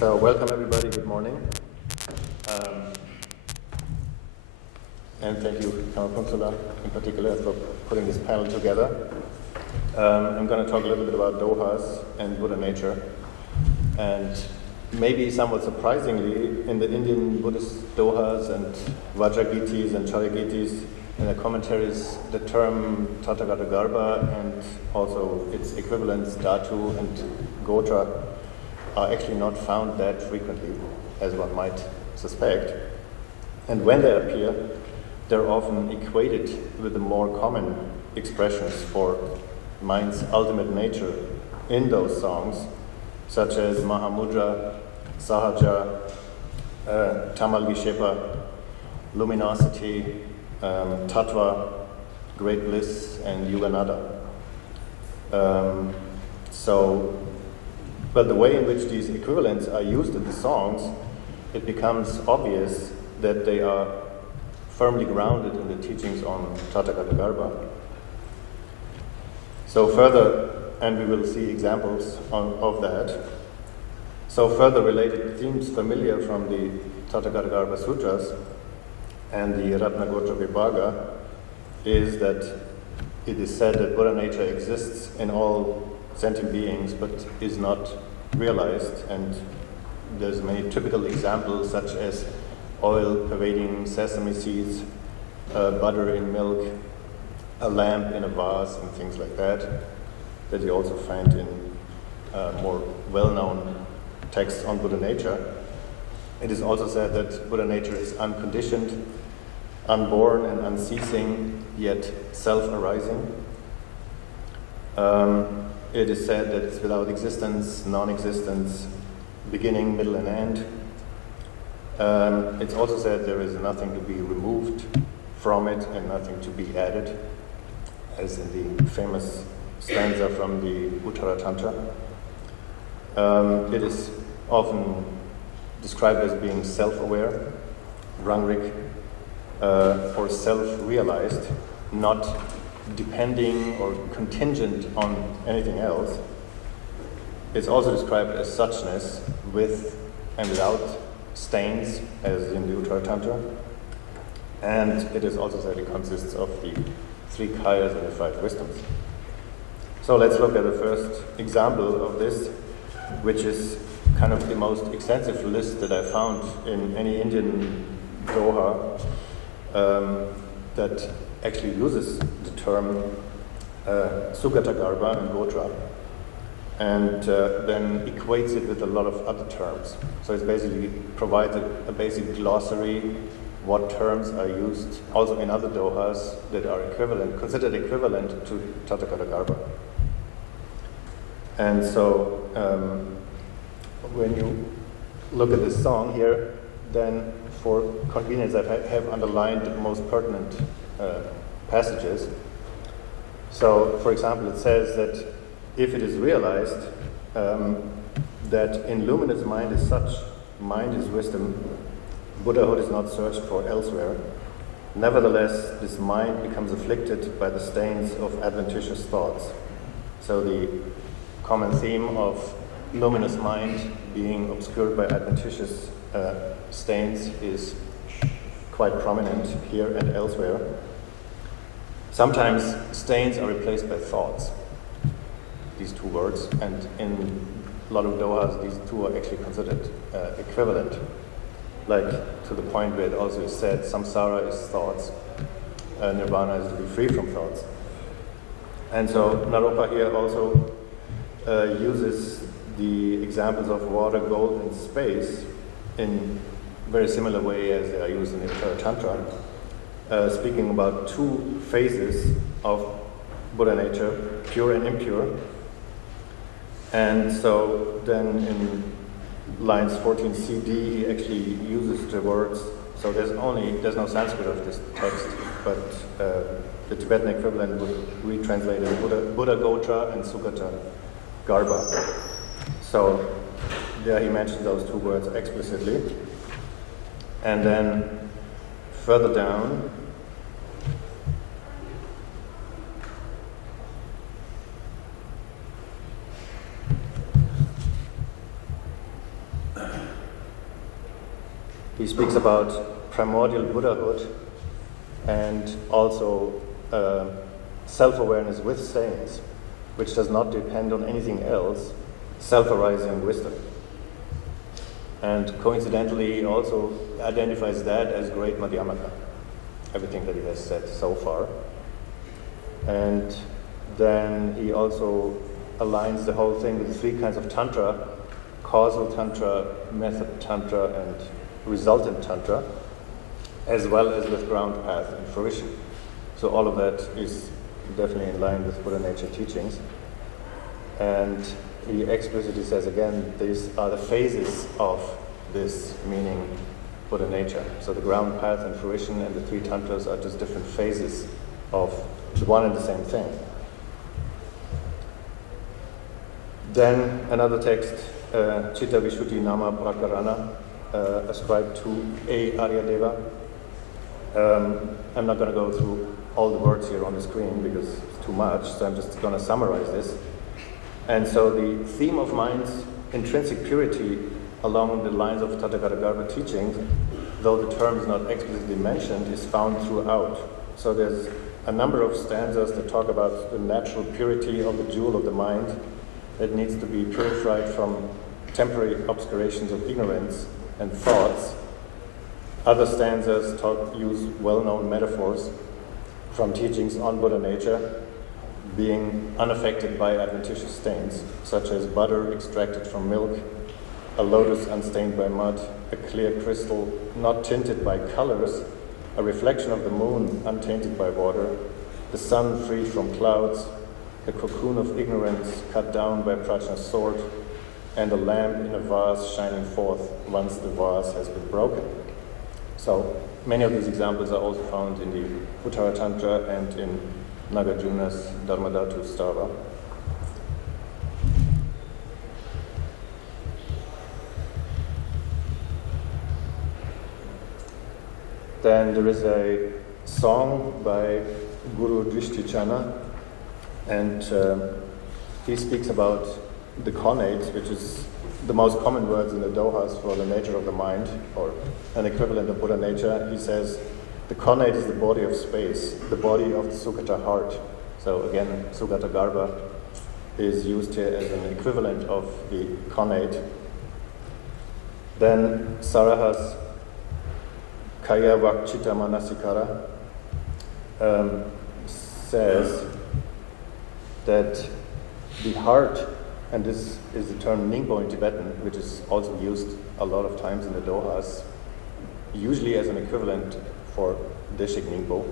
So welcome everybody, good morning. And thank you, Karl, in particular, for putting this panel together. I'm going to talk a little bit about dohas and Buddha nature. And maybe somewhat surprisingly, in the Indian Buddhist dohas and vajragitis and caryāgītis, in the commentaries, the term tathāgatagarbha and also its equivalents, dhātu and gotra, are actually not found that frequently, as one might suspect. And when they appear, they're often equated with the more common expressions for mind's ultimate nature in those songs, such as mahāmudrā, sahaja, tamal, luminosity, tattva, great bliss, and yuganaddha. But the way in which these equivalents are used in the songs, it becomes obvious that they are firmly grounded in the teachings on tathāgatagarbha. So further, and we will see examples of that. So further related themes familiar from the tathāgatagarbha sūtras and the Ratnagotra Vibhaga is that it is said that Buddha nature exists in all sentient beings but is not realized, and there's many typical examples such as oil pervading sesame seeds, butter in milk, a lamp in a vase, and things like that you also find in more well-known texts on Buddha nature. It is also said that Buddha nature is unconditioned, unborn and unceasing, yet self-arising. It is said that it's without existence, non-existence, beginning, middle, and end. It's also said there is nothing to be removed from it and nothing to be added, as in the famous stanza from the Uttara Tantra. It is often described as being self-aware, rangrik, or self-realized, not depending or contingent on anything else. It's also described as suchness, with and without stains, as in the Uttara Tantra. And it is also said it consists of the 3 kayas and the 5 wisdoms. So let's look at the first example of this, which is kind of the most extensive list that I found in any Indian doha that actually uses the term sūtras and gotra, and then equates it with a lot of other terms. So it basically provides a basic glossary, what terms are used also in other dohas that are considered equivalent to tathāgatagarbha. And so when you look at this song here, then for convenience I have underlined the most pertinent passages. So, for example, it says that if it is realized that in luminous mind is such, mind is wisdom, Buddhahood is not searched for elsewhere, nevertheless this mind becomes afflicted by the stains of adventitious thoughts. So the common theme of luminous mind being obscured by adventitious stains is quite prominent here and elsewhere. Sometimes stains are replaced by thoughts, these 2 words, and in a lot of dohas these 2 are actually considered equivalent, like to the point where it also is said samsara is thoughts, nirvana is to be free from thoughts. And so Naropa here also uses the examples of water, gold, and space in very similar way as they are used in the Uttara Tantra, speaking about 2 phases of Buddha nature, pure and impure. And so then in lines 14 CD, he actually uses the words, so there's no Sanskrit of this text, but the Tibetan equivalent would retranslate it Buddha gotra and sūtras. So there he mentions those 2 words explicitly. And then further down, He speaks about primordial Buddhahood and also self-awareness with saints, which does not depend on anything else, self-arising wisdom. And coincidentally, he also identifies that as great Madhyamaka, everything that he has said so far. And then he also aligns the whole thing with three kinds of tantra: causal tantra, method tantra, and resultant tantra, as well as with ground path and fruition. So all of that is definitely in line with Buddha nature teachings. And he explicitly says again, these are the phases of this meaning Buddha nature. So the ground path and fruition and the three tantras are just different phases of the one and the same thing. Then another text, Citta Vishuddhi Nama Prākṛtajñāna, ascribed to a Aryadeva. I'm not going to go through all the words here on the screen because it's too much, so I'm just going to summarize this. And so the theme of mind's intrinsic purity along the lines of tathāgatagarbha teachings, though the term is not explicitly mentioned, is found throughout. So there's a number of stanzas that talk about the natural purity of the jewel of the mind that needs to be purified from temporary obscurations of ignorance and thoughts. Other stanzas use well-known metaphors from teachings on Buddha nature, being unaffected by adventitious stains, such as butter extracted from milk, a lotus unstained by mud, a clear crystal not tinted by colors, a reflection of the moon untainted by water, the sun freed from clouds, a cocoon of ignorance cut down by Prajna's sword, and a lamp in a vase shining forth once the vase has been broken. So many of these examples are also found in the Uttara Tantra and in Nagarjuna's Dharmadhatu Stava. Then there is a song by Guru Drishtichana, and he speaks about the connate, which is the most common words in the dohas for the nature of the mind, or an equivalent of Buddha nature. He says, the connate is the body of space, the body of the Sukata heart. So again, Sukatagarbha is used here as an equivalent of the connate. Then Saraha's caryāgīti manasikara says that the heart, and this is the term ningpo in Tibetan, which is also used a lot of times in the dohas, usually as an equivalent for deshik ningpo.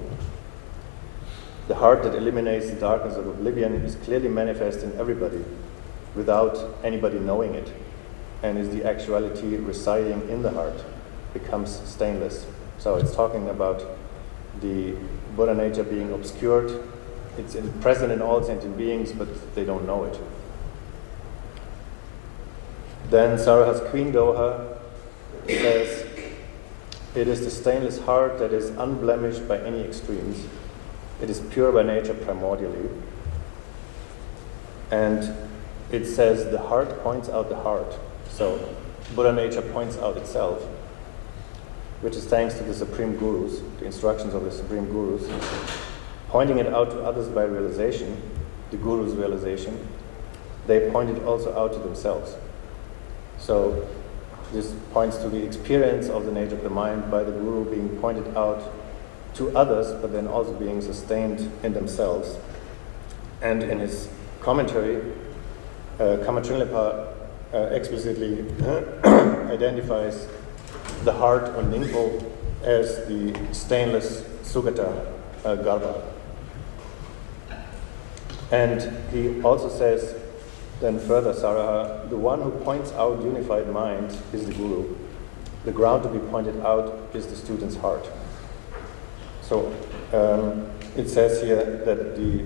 The heart that eliminates the darkness of oblivion is clearly manifest in everybody without anybody knowing it, and is the actuality residing in the heart, becomes stainless. So it's talking about the Buddha nature being obscured. It's present in all sentient beings, but they don't know it. Then Saraha's Queen Doha says, it is the stainless heart that is unblemished by any extremes. It is pure by nature primordially. And it says the heart points out the heart. So Buddha nature points out itself, which is thanks to the Supreme Gurus, the instructions of the Supreme Gurus, pointing it out to others by realization, the Guru's realization. They point it also out to themselves. So this points to the experience of the nature of the mind by the Guru being pointed out to others, but then also being sustained in themselves. And in his commentary, Kamatrunglepa explicitly identifies the heart or ningpo as the stainless Sukata Garbha. And he also says, then further, Saraha, the one who points out unified mind is the Guru. The ground to be pointed out is the student's heart. So it says here that the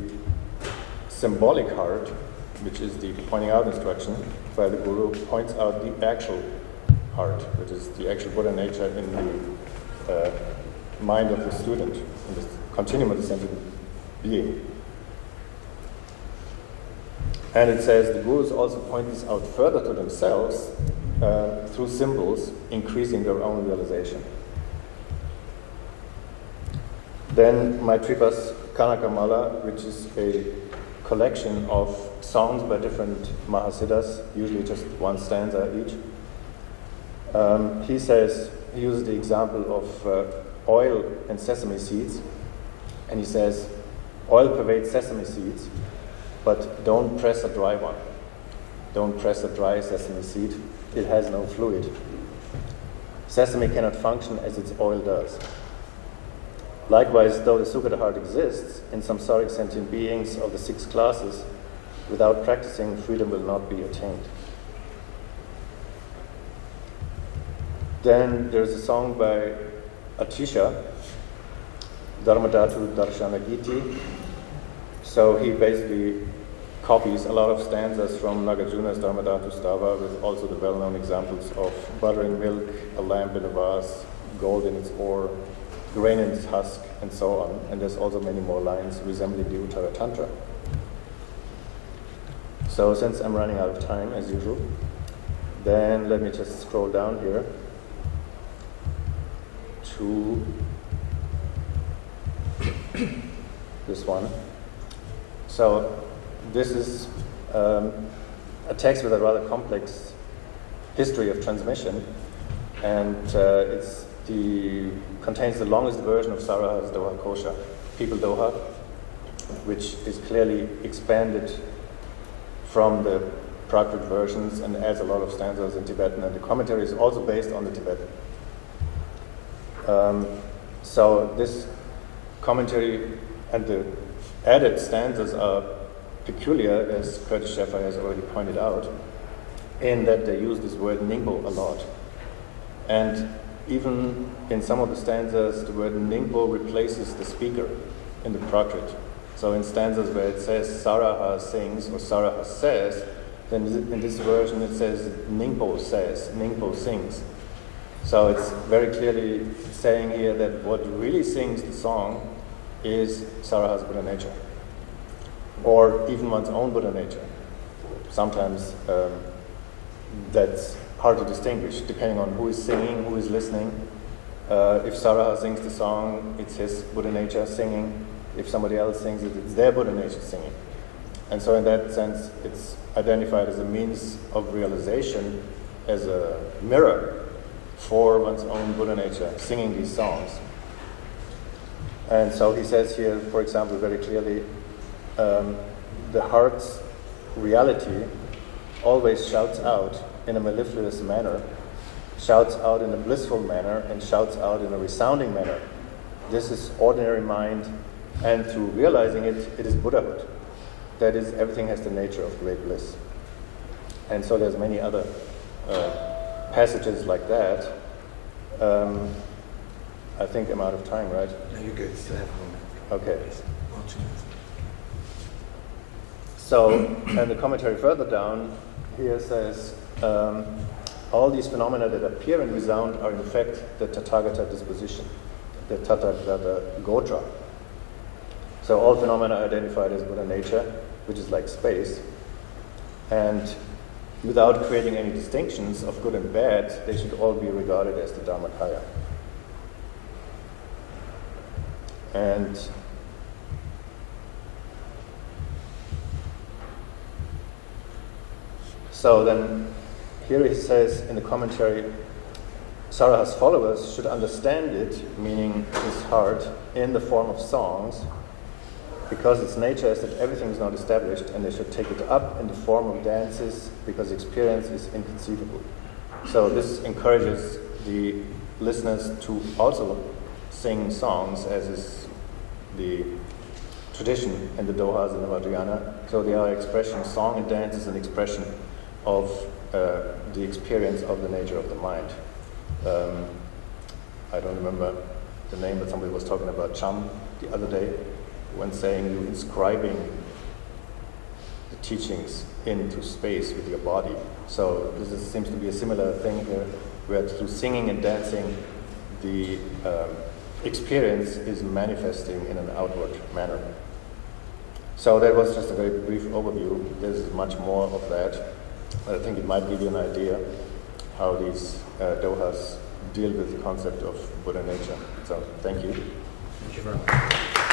symbolic heart, which is the pointing out instruction by the Guru, points out the actual heart, which is the actual Buddha nature in the mind of the student, in the continuum of the sentient being. And it says the Gurus also point this out further to themselves through symbols, increasing their own realization. Then Maitripa's Kanaka-mala, which is a collection of songs by different Mahasiddhas, usually just one stanza each. He uses the example of oil and sesame seeds, and he says, oil pervades sesame seeds, but don't press a dry one. Don't press a dry sesame seed. It has no fluid. Sesame cannot function as its oil does. Likewise, though the Sukha heart exists in samsaric sentient beings of the 6 classes, without practicing, freedom will not be attained. Then there's a song by Atisha, Dhātu Darshanagīti. So he basically copies a lot of stanzas from Nagarjuna's Dharmadhatu Stava, with also the well-known examples of butter and milk, a lamp in a vase, gold in its ore, grain in its husk, and so on. And there's also many more lines resembling the Uttara Tantra. So since I'm running out of time, as usual, then let me just scroll down here to this one. So this is a text with a rather complex history of transmission, and contains the longest version of Saraha's Dohā Kosha, People Dohā, which is clearly expanded from the Prakrit versions and adds a lot of stanzas in Tibetan, and the commentary is also based on the Tibetan. So this commentary and the added stanzas are peculiar, as Curtis Sheffer has already pointed out, in that they use this word ningpo a lot. And even in some of the stanzas, the word ningpo replaces the speaker in the Prakrit. So in stanzas where it says Saraha sings or Saraha says, then in this version it says Ningpo says, Ningpo sings. So it's very clearly saying here that what really sings the song is Saraha's Buddha nature, or even one's own Buddha nature. Sometimes that's hard to distinguish, depending on who is singing, who is listening. If Saraha sings the song, it's his Buddha nature singing. If somebody else sings it, it's their Buddha nature singing. And so in that sense, it's identified as a means of realization, as a mirror for one's own Buddha nature, singing these songs. And so he says here, for example, very clearly, the heart's reality always shouts out in a mellifluous manner, shouts out in a blissful manner, and shouts out in a resounding manner. This is ordinary mind, and through realizing it, it is Buddhahood. That is, everything has the nature of great bliss. And so there's many other passages like that. I think I'm out of time, right? No, you're good. Still have a moment. Okay. So, and the commentary further down here says, all these phenomena that appear and resound are in fact the Tathāgata disposition, the tathāgata gotra. So all phenomena are identified as Buddha nature, which is like space, and without creating any distinctions of good and bad, they should all be regarded as the Dharmakaya. And so then here he says in the commentary, Saraha's followers should understand it, meaning his heart, in the form of songs, because its nature is that everything is not established, and they should take it up in the form of dances, because experience is inconceivable. So this encourages the listeners to also sing songs, as is the tradition in the dohas and the vajragīti. So they are expression, song and dance is an expression of the experience of the nature of the mind. I don't remember the name, but somebody was talking about Cham the other day, when saying you're inscribing the teachings into space with your body. So seems to be a similar thing here, where through singing and dancing, the experience is manifesting in an outward manner. So that was just a very brief overview. There's much more of that, but I think it might give you an idea. how these dohas deal with the concept of Buddha nature. So, thank you. Thank you very much.